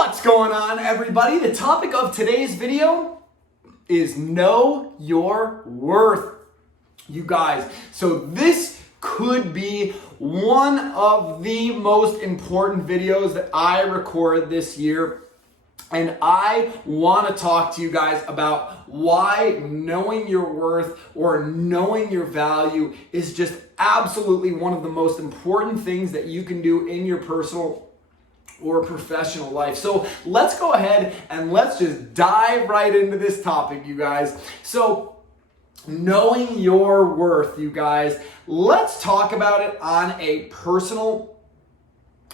What's going on, everybody? The topic of today's video is know your worth, you guys. So this could be one of the most important videos that I record this year. And I want to talk to you guys about why knowing your worth or knowing your value is just absolutely one of the most important things that you can do in your personal or professional life. So let's go ahead and let's just dive right into this topic, you guys. So knowing your worth, you guys, let's talk about it on a personal,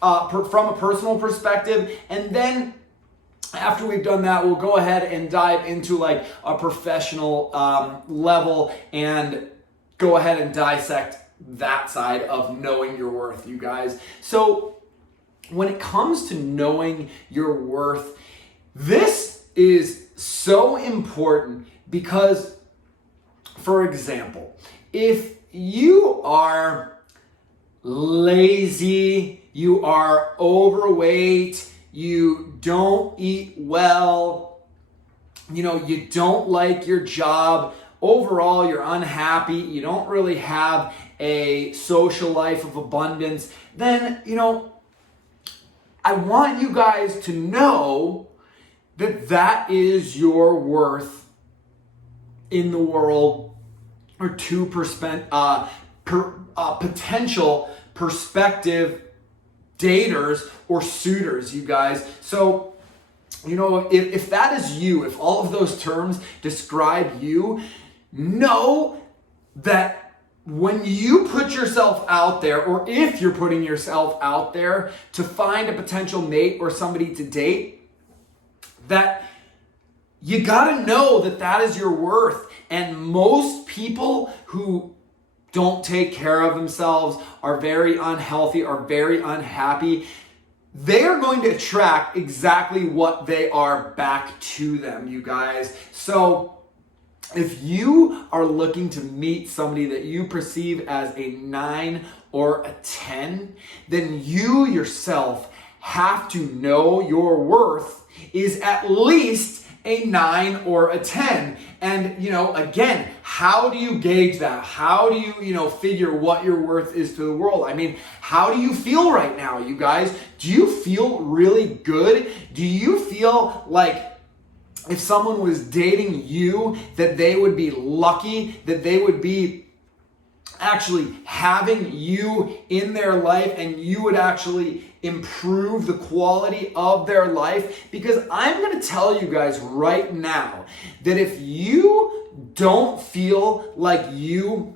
from a personal perspective, and then after we've done that, we'll go ahead and dive into like a professional level and go ahead and dissect that side of knowing your worth, you guys. So when it comes to knowing your worth, this is so important because, for example, if you are lazy, you are overweight, you don't eat well, you don't like your job, overall you're unhappy, you don't really have a social life of abundance, then, I want you guys to know that that is your worth in the world, or to potential prospective daters or suitors, you guys. So, if that is you, if all of those terms describe you, know that when you put yourself out there, or if you're putting yourself out there to find a potential mate or somebody to date, that you gotta know that that is your worth. And most people who don't take care of themselves, are very unhealthy, are very unhappy, they are going to attract exactly what they are back to them, you guys. So if you are looking to meet somebody that you perceive as a 9 or a 10, then you yourself have to know your worth is at least a 9 or a 10. And, again, how do you gauge that? How do you, figure what your worth is to the world? I mean, how do you feel right now, you guys? Do you feel really good? Do you feel like if someone was dating you, that they would be lucky, that they would be actually having you in their life and you would actually improve the quality of their life? Because I'm going to tell you guys right now that if you don't feel like you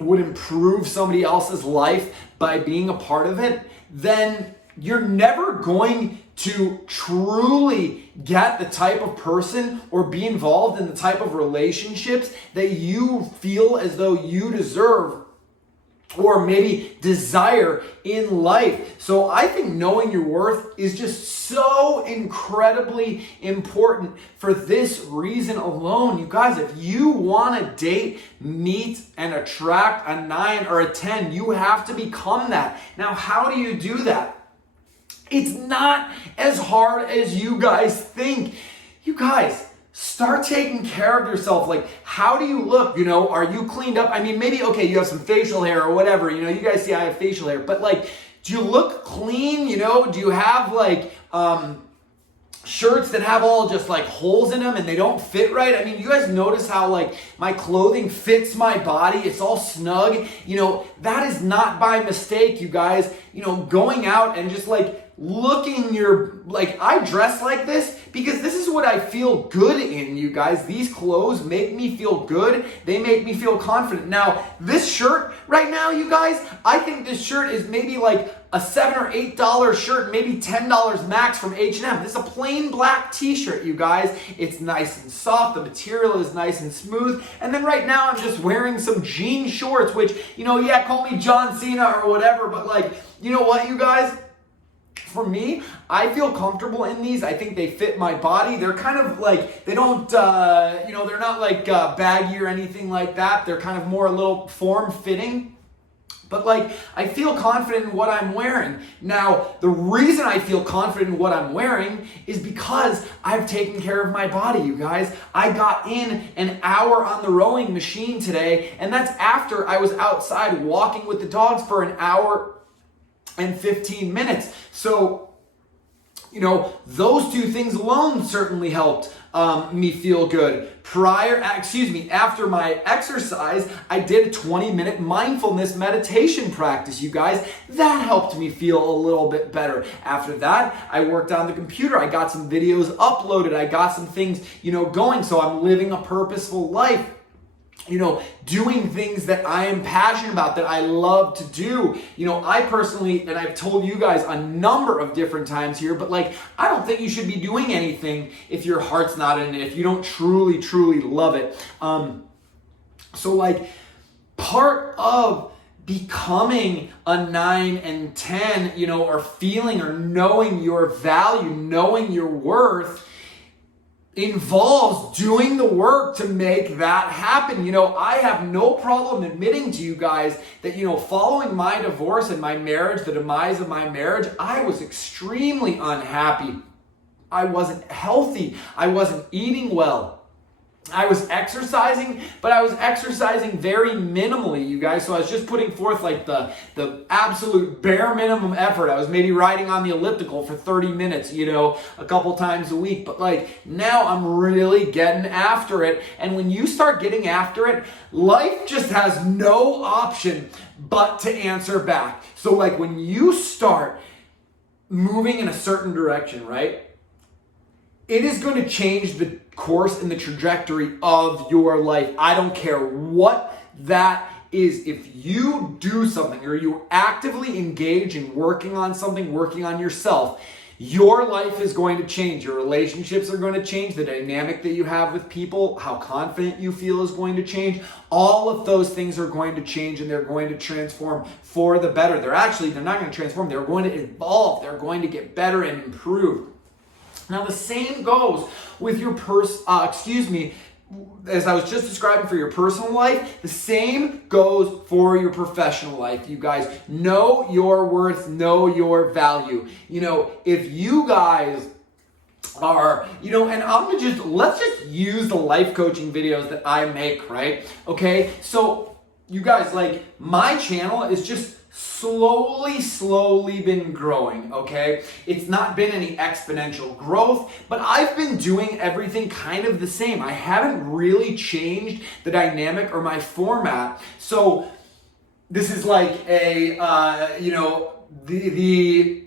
would improve somebody else's life by being a part of it, then you're never going to truly get the type of person or be involved in the type of relationships that you feel as though you deserve or maybe desire in life. So I think knowing your worth is just so incredibly important for this reason alone. You guys, if you want to date, meet, and attract a 9 or a 10, you have to become that. Now, how do you do that? It's not as hard as you guys think. You guys, start taking care of yourself. Like, how do you look? Are you cleaned up? I mean, maybe, okay, you have some facial hair or whatever. You guys see I have facial hair. But, do you look clean? Do you have, shirts that have all just, holes in them and they don't fit right? I mean, you guys notice how, my clothing fits my body. It's all snug. That is not by mistake, you guys. Going out and just, looking I dress like this because this is what I feel good in, you guys. These clothes make me feel good. They make me feel confident. Now, this shirt right now, you guys, I think this shirt is maybe a $7 or $8 shirt, maybe $10 max from H&M. This is a plain black t-shirt, you guys. It's nice and soft. The material is nice and smooth. And then right now I'm just wearing some jean shorts, which, call me John Cena or whatever, but you know what, you guys? For me, I feel comfortable in these. I think they fit my body. They're kind of they don't, they're not baggy or anything like that. They're kind of more a little form-fitting. But like, I feel confident in what I'm wearing. Now, the reason I feel confident in what I'm wearing is because I've taken care of my body, you guys. I got in an hour on the rowing machine today, and that's after I was outside walking with the dogs for an hour and 15 minutes. So, you know, those two things alone certainly helped me feel good. After my exercise, I did a 20-minute mindfulness meditation practice, you guys. That helped me feel a little bit better. After that, I worked on the computer. I got some videos uploaded. I got some things, going. So I'm living a purposeful life. Doing things that I am passionate about, that I love to do. I personally, and I've told you guys a number of different times here, but like, I don't think you should be doing anything if your heart's not in it, if you don't truly, truly love it. So like, part of becoming a 9 and 10, or feeling or knowing your value, knowing your worth, involves doing the work to make that happen. I have no problem admitting to you guys that, following my divorce and my marriage, the demise of my marriage, I was extremely unhappy. I wasn't healthy. I wasn't eating well. I was exercising, but I was exercising very minimally, you guys. So I was just putting forth like the absolute bare minimum effort. I was maybe riding on the elliptical for 30 minutes, a couple times a week. But like, now I'm really getting after it. And when you start getting after it, life just has no option but to answer back. So like, when you start moving in a certain direction, right? It is going to change the course and the trajectory of your life. I don't care what that is. If you do something or you actively engage in working on something, working on yourself, your life is going to change. Your relationships are going to change. The dynamic that you have with people, how confident you feel is going to change. All of those things are going to change, and they're going to transform for the better. They're not going to transform. They're going to evolve. They're going to get better and improve. Now, the same goes with your as I was just describing for your personal life, the same goes for your professional life, you guys. Know your worth, know your value. If you guys are, and let's just use the life coaching videos that I make, right? Okay, so you guys, like, my channel is just slowly been growing, okay? It's not been any exponential growth, but I've been doing everything kind of the same. I haven't really changed the dynamic or my format. So this is like the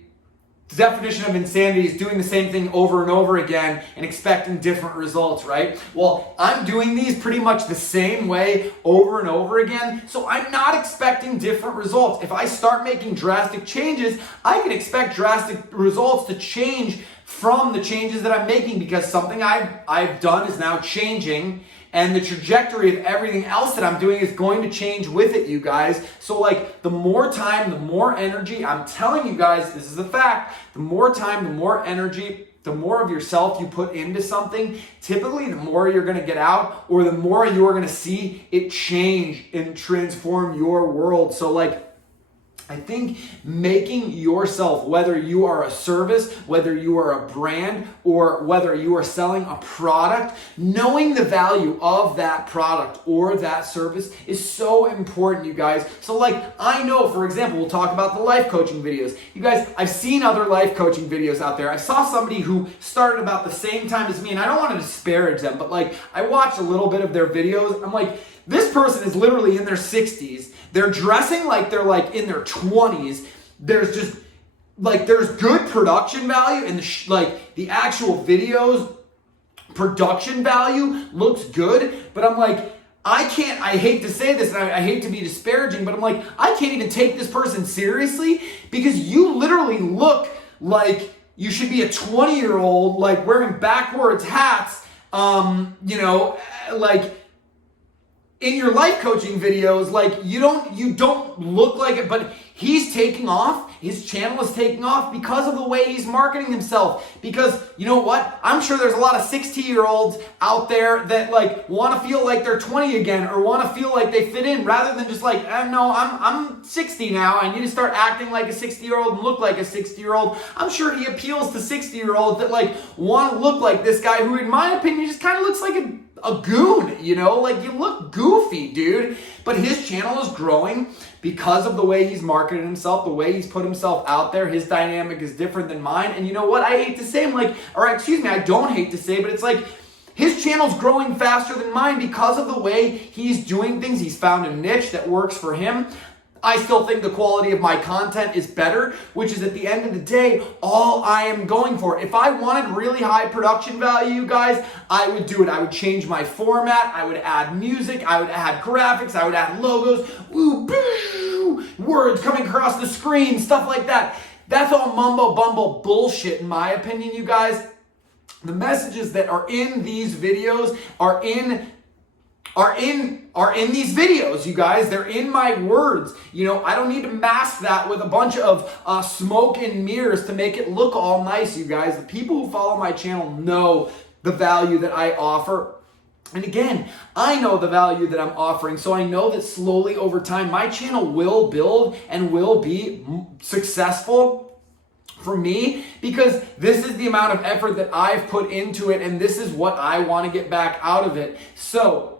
definition of insanity is doing the same thing over and over again and expecting different results, right? Well, I'm doing these pretty much the same way over and over again, so I'm not expecting different results. If I start making drastic changes, I can expect drastic results to change from the changes that I'm making, because something I've done is now changing, and the trajectory of everything else that I'm doing is going to change with it, you guys. So like, the more time, the more energy, I'm telling you guys, this is a fact, the more time, the more energy, the more of yourself you put into something, typically the more you're gonna get out, or the more you're gonna see it change and transform your world. So like, I think making yourself, whether you are a service, whether you are a brand, or whether you are selling a product, knowing the value of that product or that service is so important, you guys. So like, I know, for example, we'll talk about the life coaching videos. You guys, I've seen other life coaching videos out there. I saw somebody who started about the same time as me, and I don't want to disparage them, but like, I watched a little bit of their videos. I'm like, this person is literally in their 60s. They're dressing like they're like in their 20s. There's just like, there's good production value, and the actual videos production value looks good. But I'm like, I hate to say this, and I hate to be disparaging, but I'm like, I can't even take this person seriously, because you literally look like you should be a 20-year-old, like wearing backwards hats, like, in your life coaching videos, like, you don't look like it, but he's taking off His channel is taking off because of the way he's marketing himself. Because you know what? I'm sure there's a lot of 60-year-olds out there that like want to feel like they're 20 again, or want to feel like they fit in, rather than just like, no, I'm 60 now. I need to start acting like a 60-year-old and look like a 60-year-old. I'm sure he appeals to 60-year-olds that like want to look like this guy who, in my opinion, just kind of looks like a goon, you know, like you look goofy, dude. But his channel is growing because of the way he's marketed himself, the way he's put himself out there. His dynamic is different than mine. And you know what? I hate to say, I don't hate to say, but it's like his channel's growing faster than mine because of the way he's doing things. He's found a niche that works for him. I still think the quality of my content is better, which is at the end of the day, all I am going for. If I wanted really high production value, you guys, I would do it. I would change my format. I would add music. I would add graphics. I would add logos. Ooh, boo, words coming across the screen, stuff like that. That's all mumbo bumbo bullshit, in my opinion, you guys. The messages that are in these videos are in these videos, you guys. They're in my words. You know, I don't need to mask that with a bunch of smoke and mirrors to make it look all nice, you guys. The people who follow my channel know the value that I offer. And again, I know the value that I'm offering, so I know that slowly over time, my channel will build and will be successful for me, because this is the amount of effort that I've put into it, and this is what I want to get back out of it. So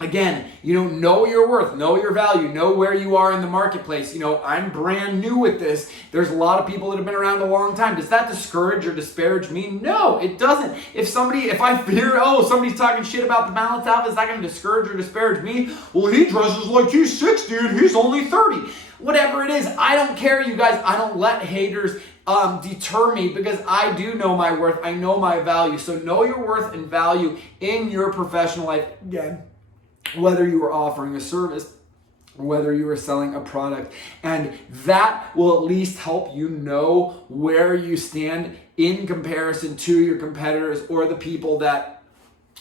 again, know your worth, know your value, know where you are in the marketplace. I'm brand new with this. There's a lot of people that have been around a long time. Does that discourage or disparage me? No, it doesn't. If I hear, somebody's talking shit about the Balanced Alpha, is that going to discourage or disparage me? Well, he dresses like he's 60 and he's only 30. Whatever it is, I don't care, you guys. I don't let haters deter me, because I do know my worth. I know my value. So know your worth and value in your professional life. Again, whether you are offering a service, whether you are selling a product, and that will at least help you know where you stand in comparison to your competitors or the people that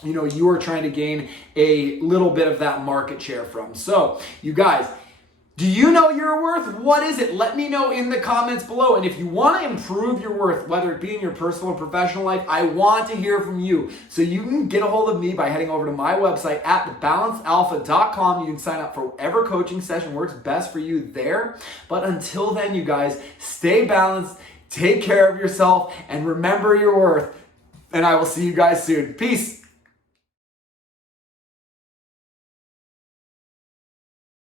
you are trying to gain a little bit of that market share from. So, you guys, do you know your worth? What is it? Let me know in the comments below. And if you want to improve your worth, whether it be in your personal or professional life, I want to hear from you. So you can get a hold of me by heading over to my website at thebalancedalpha.com. You can sign up for whatever coaching session works best for you there. But until then, you guys, stay balanced, take care of yourself, and remember your worth. And I will see you guys soon. Peace.